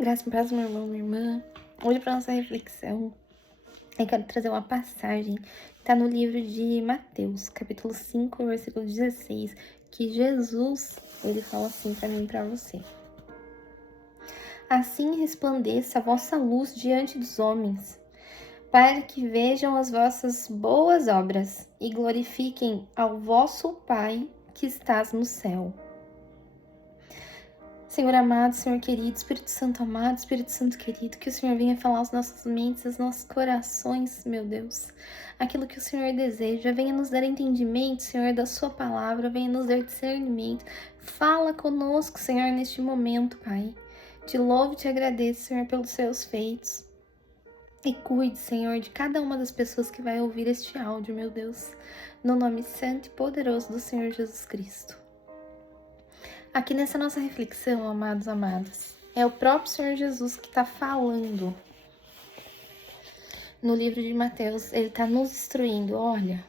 Graças a Deus, meu irmão, minha irmã. Hoje, para nossa reflexão, eu quero trazer uma passagem que está no livro de Mateus, capítulo 5, versículo 16, que Jesus, ele fala assim para mim e para você. Assim resplandeça a vossa luz diante dos homens, para que vejam as vossas boas obras e glorifiquem ao vosso Pai que estás no céu. Senhor amado, Senhor querido, Espírito Santo amado, Espírito Santo querido, que o Senhor venha falar aos nossos mentes, aos nossos corações, meu Deus. Aquilo que o Senhor deseja, venha nos dar entendimento, Senhor, da sua palavra, venha nos dar discernimento. Fala conosco, Senhor, neste momento, Pai. Te louvo e te agradeço, Senhor, pelos seus feitos. E cuide, Senhor, de cada uma das pessoas que vai ouvir este áudio, meu Deus. No nome santo e poderoso do Senhor Jesus Cristo. Aqui nessa nossa reflexão, amados, amadas, é o próprio Senhor Jesus que está falando. No livro de Mateus, ele está nos instruindo, olha,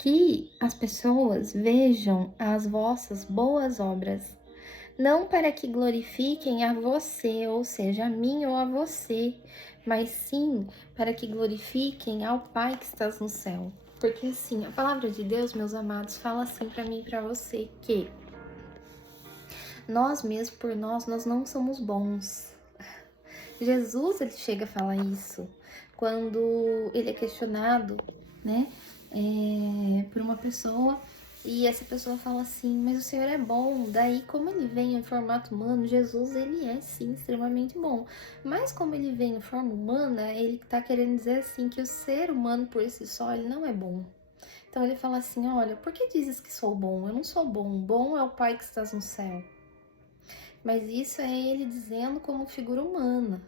que as pessoas vejam as vossas boas obras, não para que glorifiquem a você, ou seja, a mim ou a você, mas sim para que glorifiquem ao Pai que estás no céu. Porque assim, a palavra de Deus, meus amados, fala assim para mim e para você, que nós mesmos, por nós não somos bons. Jesus, ele chega a falar isso quando ele é questionado, né, por uma pessoa, e essa pessoa fala assim, mas o Senhor é bom. Daí, como ele vem em formato humano, Jesus, ele é sim extremamente bom, mas como ele vem em forma humana, ele tá querendo dizer assim, que o ser humano por si só, ele não é bom. Então ele fala assim, olha, por que dizes que sou bom? Eu não sou bom, bom é o Pai que estás no céu. Mas isso é ele dizendo como figura humana.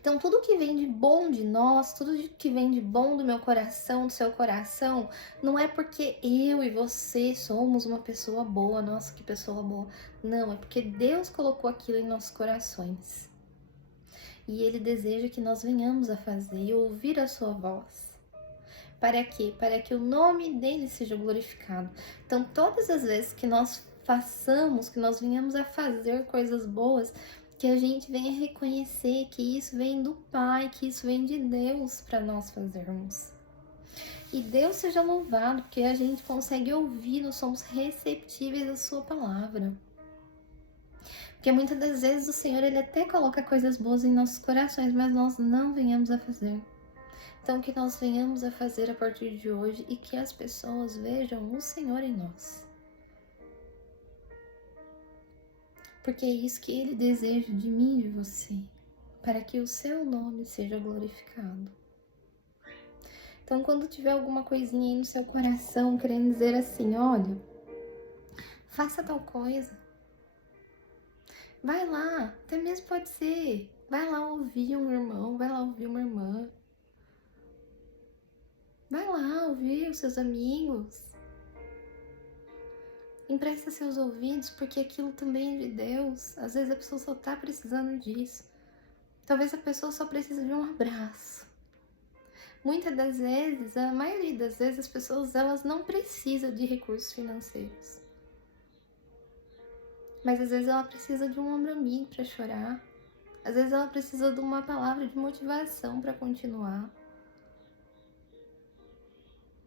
Então, tudo que vem de bom de nós, tudo que vem de bom do meu coração, do seu coração, não é porque eu e você somos uma pessoa boa, nossa, que pessoa boa. Não, é porque Deus colocou aquilo em nossos corações. E Ele deseja que nós venhamos a fazer e ouvir a sua voz. Para quê? Para que o nome dele seja glorificado. Então, todas as vezes que nós façamos, que nós venhamos a fazer coisas boas, que a gente venha reconhecer que isso vem do Pai, que isso vem de Deus para nós fazermos. E Deus seja louvado, porque a gente consegue ouvir, nós somos receptíveis à sua palavra. Porque muitas das vezes o Senhor, ele até coloca coisas boas em nossos corações, mas nós não venhamos a fazer. Então, que nós venhamos a fazer a partir de hoje e que as pessoas vejam o Senhor em nós. Porque é isso que Ele deseja de mim e de você, para que o seu nome seja glorificado. Então, quando tiver alguma coisinha aí no seu coração querendo dizer assim, olha, faça tal coisa. Vai lá, até mesmo pode ser, vai lá ouvir um irmão, vai lá ouvir uma irmã. Vai lá ouvir os seus amigos. Empresta seus ouvidos, porque aquilo também é de Deus. Às vezes a pessoa só tá precisando disso. Talvez a pessoa só precise de um abraço. Muitas das vezes, a maioria das vezes, as pessoas elas não precisam de recursos financeiros. Mas às vezes ela precisa de um ombro amigo para chorar. Às vezes ela precisa de uma palavra de motivação para continuar.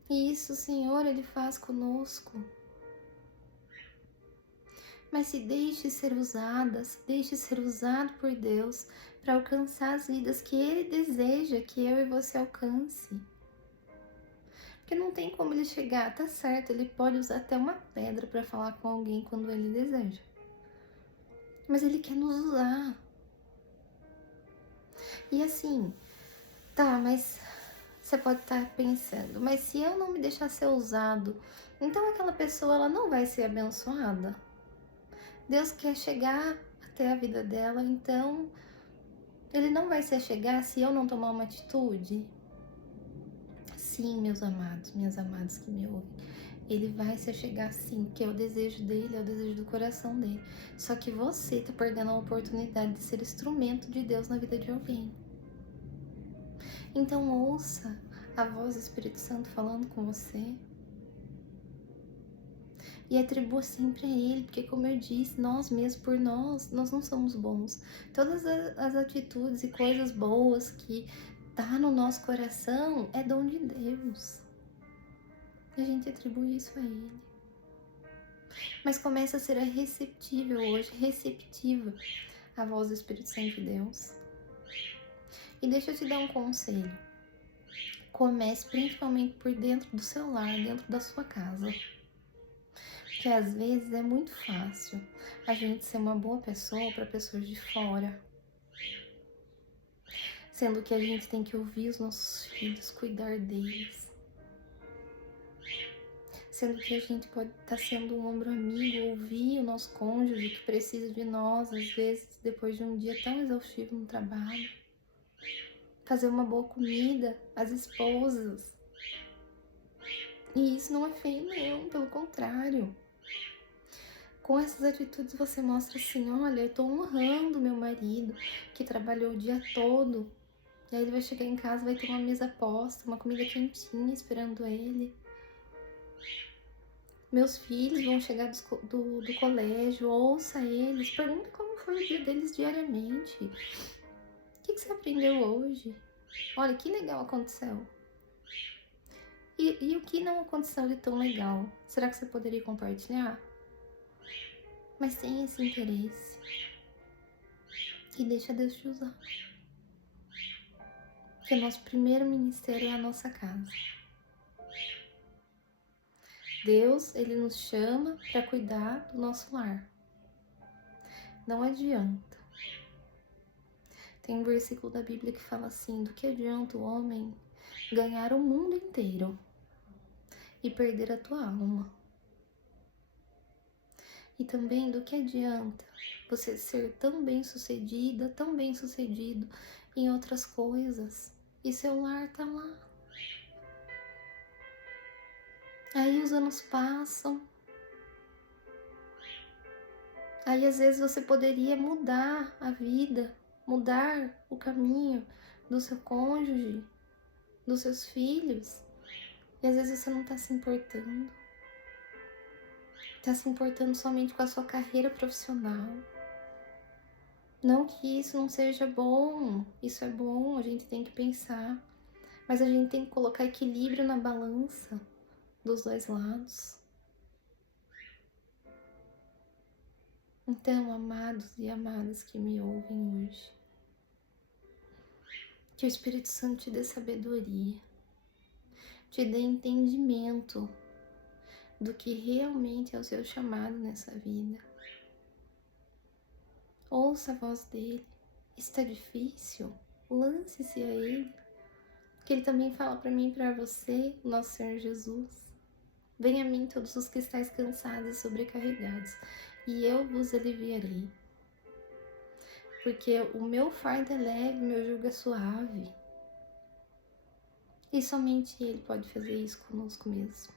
E isso o Senhor, Ele faz conosco. Mas se deixe ser usada, se deixe ser usado por Deus para alcançar as vidas que Ele deseja que eu e você alcance. Porque não tem como Ele chegar, tá certo, Ele pode usar até uma pedra para falar com alguém quando Ele deseja. Mas Ele quer nos usar. E assim, tá, mas você pode estar pensando, mas se eu não me deixar ser usado, então aquela pessoa ela não vai ser abençoada? Deus quer chegar até a vida dela, então Ele não vai se chegar se eu não tomar uma atitude? Sim, meus amados, minhas amadas que me ouvem. Ele vai se chegar sim, que é o desejo dele, é o desejo do coração dele. Só que você tá perdendo a oportunidade de ser instrumento de Deus na vida de alguém. Então ouça a voz do Espírito Santo falando com você. e atribua sempre a Ele, porque como eu disse, nós mesmos, por nós não somos bons. Todas as atitudes e coisas boas que tá no nosso coração é dom de Deus. E a gente atribui isso a Ele. Mas começa a ser receptível hoje, receptiva à voz do Espírito Santo de Deus. E deixa eu te dar um conselho. Comece principalmente por dentro do seu lar, dentro da sua casa. Porque às vezes é muito fácil a gente ser uma boa pessoa para pessoas de fora. Sendo que a gente tem que ouvir os nossos filhos, cuidar deles. Sendo que a gente pode estar sendo um ombro amigo, ouvir o nosso cônjuge que precisa de nós, às vezes, depois de um dia tão exaustivo no trabalho. Fazer uma boa comida, as esposas. E isso não é feio, não, pelo contrário. Com essas atitudes você mostra assim, olha, eu tô honrando meu marido, que trabalhou o dia todo. E aí ele vai chegar em casa, vai ter uma mesa posta, uma comida quentinha esperando ele. Meus filhos vão chegar do colégio, ouça eles, pergunta como foi o dia deles diariamente. O que você aprendeu hoje? Olha, que legal aconteceu. E o que não aconteceu de tão legal? Será que você poderia compartilhar? Mas tem esse interesse. E deixa Deus te usar. Porque o nosso primeiro ministério é a nossa casa. Deus, Ele nos chama para cuidar do nosso lar. Não adianta. Tem um versículo da Bíblia que fala assim, do que adianta o homem ganhar o mundo inteiro e perder a tua alma? E também do que adianta você ser tão bem sucedida, tão bem sucedido em outras coisas e seu lar tá lá. Aí os anos passam. Aí às vezes você poderia mudar a vida, mudar o caminho do seu cônjuge, dos seus filhos. E às vezes você não tá se importando. Tá se importando somente com a sua carreira profissional. Não que isso não seja bom, isso é bom, a gente tem que pensar. Mas a gente tem que colocar equilíbrio na balança dos dois lados. Então, amados e amadas que me ouvem hoje, que o Espírito Santo te dê sabedoria, te dê entendimento do que realmente é o seu chamado nessa vida. Ouça a voz dele. Está difícil? Lance-se a ele. Que ele também fala para mim e para você, nosso Senhor Jesus. Venha a mim todos os que estáis cansados e sobrecarregados, e eu vos aliviarei. Porque o meu fardo é leve, meu jugo é suave. E somente Ele pode fazer isso conosco mesmo.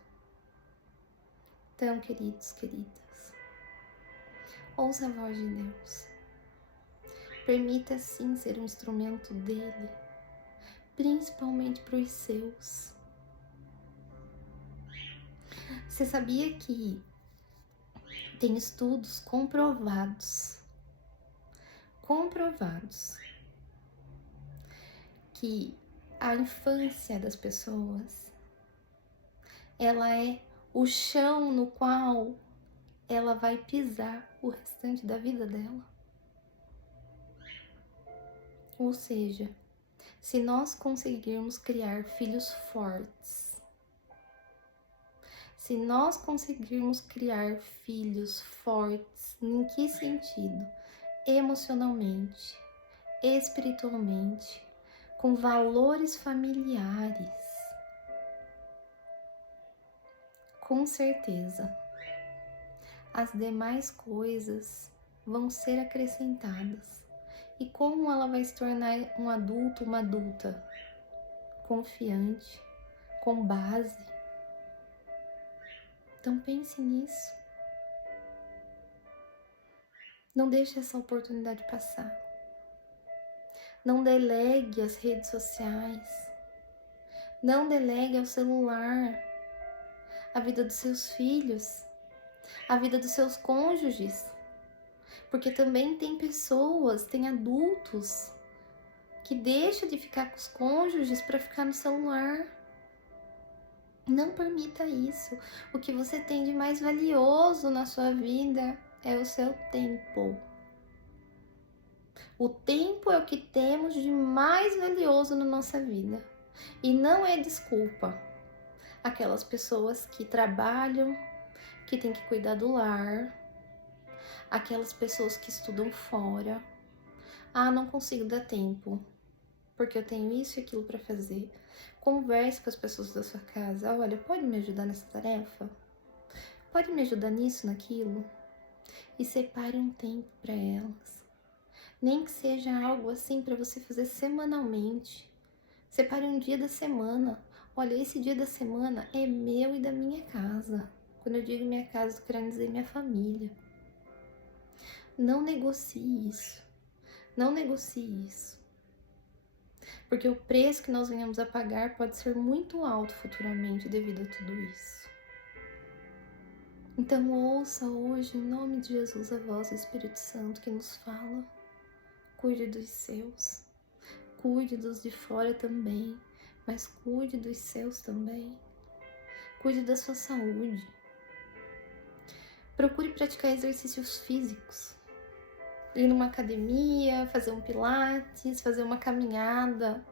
Então, queridos, queridas, ouça a voz de Deus. Permita sim ser um instrumento dele, principalmente para os seus. Você sabia que tem estudos comprovados que a infância das pessoas, ela é o chão no qual ela vai pisar o restante da vida dela? Ou seja, se nós conseguirmos criar filhos fortes, se nós conseguirmos criar filhos fortes, em que sentido? Emocionalmente, espiritualmente, com valores familiares, com certeza, as demais coisas vão ser acrescentadas. E como ela vai se tornar um adulto, uma adulta confiante, com base? Então pense nisso. Não deixe essa oportunidade passar. Não delegue as redes sociais. Não delegue ao celular a vida dos seus filhos. a vida dos seus cônjuges. Porque também tem pessoas, tem adultos que deixam de ficar com os cônjuges para ficar no celular. Não permita isso. O que você tem de mais valioso na sua vida é o seu tempo. O tempo é o que temos de mais valioso na nossa vida. E não é desculpa. Aquelas pessoas que trabalham, que têm que cuidar do lar, aquelas pessoas que estudam fora. Ah, não consigo dar tempo, porque eu tenho isso e aquilo para fazer. Converse com as pessoas da sua casa. Olha, pode me ajudar nessa tarefa? Pode me ajudar nisso, naquilo? E separe um tempo para elas. Nem que seja algo assim para você fazer semanalmente. Separe um dia da semana. Olha, esse dia da semana é meu e da minha casa. Quando eu digo minha casa, estou querendo dizer minha família. Não negocie isso. Não negocie isso. Porque o preço que nós venhamos a pagar pode ser muito alto futuramente devido a tudo isso. Então ouça hoje, em nome de Jesus, a voz do Espírito Santo que nos fala. Cuide dos seus. Cuide dos de fora também, mas cuide dos seus também. Cuide da sua saúde. Procure praticar exercícios físicos. Ir numa academia, fazer um pilates, fazer uma caminhada.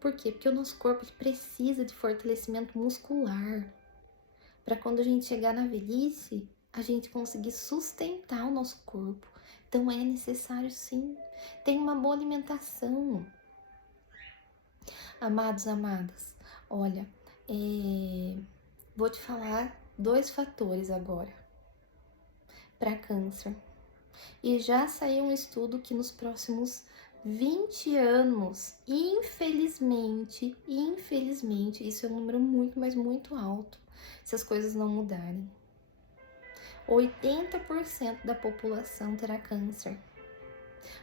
Por quê? Porque o nosso corpo precisa de fortalecimento muscular. Para quando a gente chegar na velhice, a gente conseguir sustentar o nosso corpo. Então é necessário sim. Tenha uma boa alimentação. Amados, amadas, olha, vou te falar 2 fatores agora para câncer. E já saiu um estudo que nos próximos 20 anos, infelizmente, isso é um número muito, mas muito alto, se as coisas não mudarem. 80% da população terá câncer.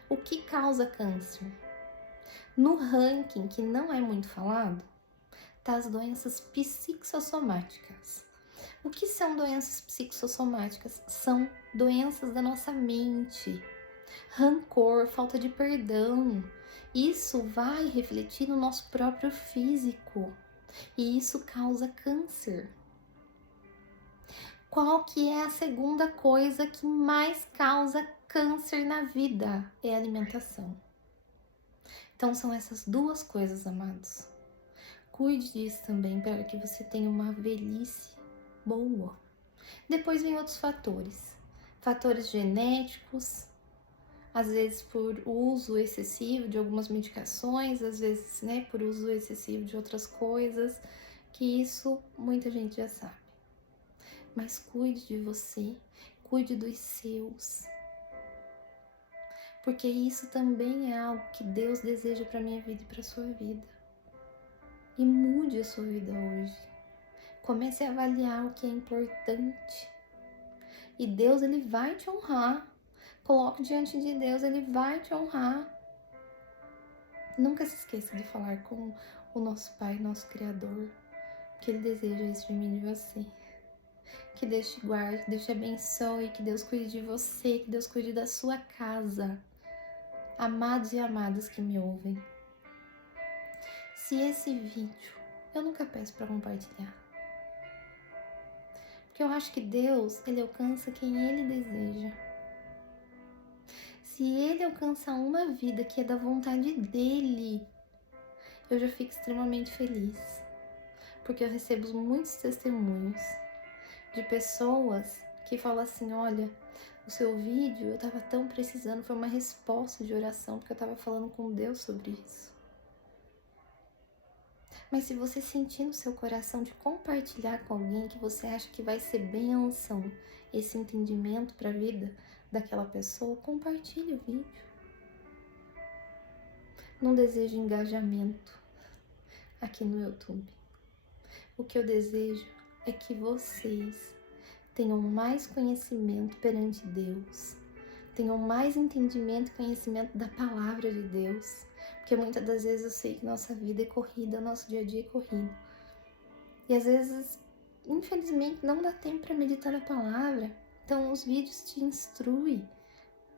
O que causa câncer? No ranking, que não é muito falado, tá as doenças psicossomáticas. O que são doenças psicossomáticas? São doenças da nossa mente. Rancor, falta de perdão. Isso vai refletir no nosso próprio físico. E isso causa câncer. Qual que é a segunda coisa que mais causa câncer na vida? É a alimentação. Então são essas 2 coisas, amados. Cuide disso também para que você tenha uma velhice boa. Depois vem outros fatores. Fatores genéticos, às vezes por uso excessivo de algumas medicações, às vezes, né, por uso excessivo de outras coisas, que isso muita gente já sabe. Mas cuide de você, cuide dos seus. Porque isso também é algo que Deus deseja para minha vida e para sua vida. E mude a sua vida hoje. Comece a avaliar o que é importante. E Deus, Ele vai te honrar. Coloque diante de Deus, Ele vai te honrar. Nunca se esqueça de falar com o nosso Pai, nosso Criador, que Ele deseja isso de mim e de você. Que Deus te guarde, que Deus te abençoe, que Deus cuide de você, que Deus cuide da sua casa. Amados e amadas que me ouvem, se esse vídeo, eu nunca peço para compartilhar, porque eu acho que Deus, Ele alcança quem Ele deseja. Se Ele alcança uma vida que é da vontade dEle, eu já fico extremamente feliz, porque eu recebo muitos testemunhos de pessoas que falam assim, olha, o seu vídeo eu tava tão precisando, foi uma resposta de oração, porque eu tava falando com Deus sobre isso. Mas se você sentir no seu coração de compartilhar com alguém que você acha que vai ser bênção, esse entendimento para a vida daquela pessoa, compartilhe o vídeo. Não desejo engajamento aqui no YouTube. O que eu desejo é que vocês tenham mais conhecimento perante Deus, tenham mais entendimento e conhecimento da palavra de Deus, porque muitas das vezes eu sei que nossa vida é corrida, nosso dia a dia é corrido, e às vezes infelizmente não dá tempo para meditar na palavra. Então os vídeos te instruem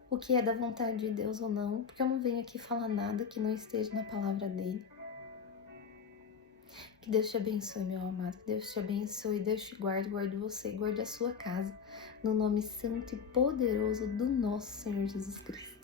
o que é da vontade de Deus ou não, porque eu não venho aqui falar nada que não esteja na palavra dele. Que Deus te abençoe, meu amado. Que Deus te abençoe, Deus te guarde, guarde você, guarde a sua casa. No nome santo e poderoso do nosso Senhor Jesus Cristo.